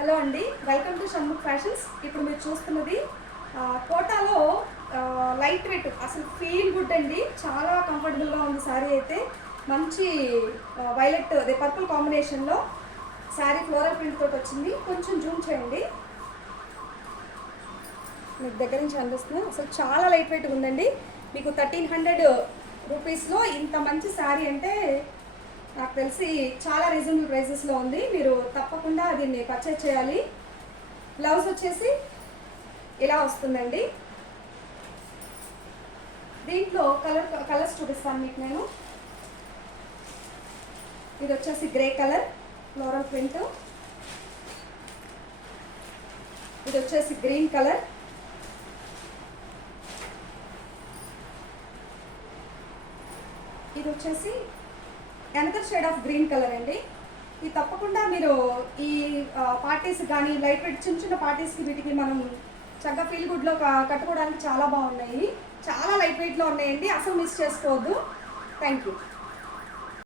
Hello అండి, welcome to Shanmukh fashions. ఇప్పుడు మీరు చూస్తున్నది కోటాలో లైట్ వెయిట్, అసలు ఫీల్ గుడ్ అండి. చాలా కంఫర్టబుల్గా ఉంది శారీ అయితే. మంచి వైలెట్ అదే పర్పుల్ కాంబినేషన్లో శారీ ఫ్లోరల్ ప్రింట్ తోటి వచ్చింది. కొంచెం జూమ్ చేయండి, మీకు దగ్గర నుంచి అనిపిస్తుంది. అసలు చాలా లైట్ వెయిట్ ఉందండి. మీకు 1300 రూపీస్లో ఇంత మంచి శారీ అంటే నాకు తెలిసి చాలా రీజనబుల్ ప్రైసెస్లో ఉంది. మీరు తప్పకుండా దీన్ని పర్చేజ్ చేయాలి. బ్లౌజ్ వచ్చేసి ఇలా వస్తుందండి. దీంట్లో కలర్స్ చూపిస్తాను మీకు నేను. ఇది వచ్చేసి గ్రే కలర్ ఫ్లోరల్ ప్రింట్, ఇది వచ్చేసి గ్రీన్ కలర్, ఇది వచ్చేసి another shade of green colour అండి. ఇది తప్పకుండా మీరు ఈ పార్టీస్ కానీ లైట్ వెయిట్ చిన్న చిన్న పార్టీస్కి వీటికి మనం చక్కగా ఫీల్ గుడ్లో కట్టుకోవడానికి చాలా బాగున్నాయి. చాలా లైట్ వెయిట్లో ఉన్నాయండి, అసలు మిస్ చేసుకోవద్దు. Thank you.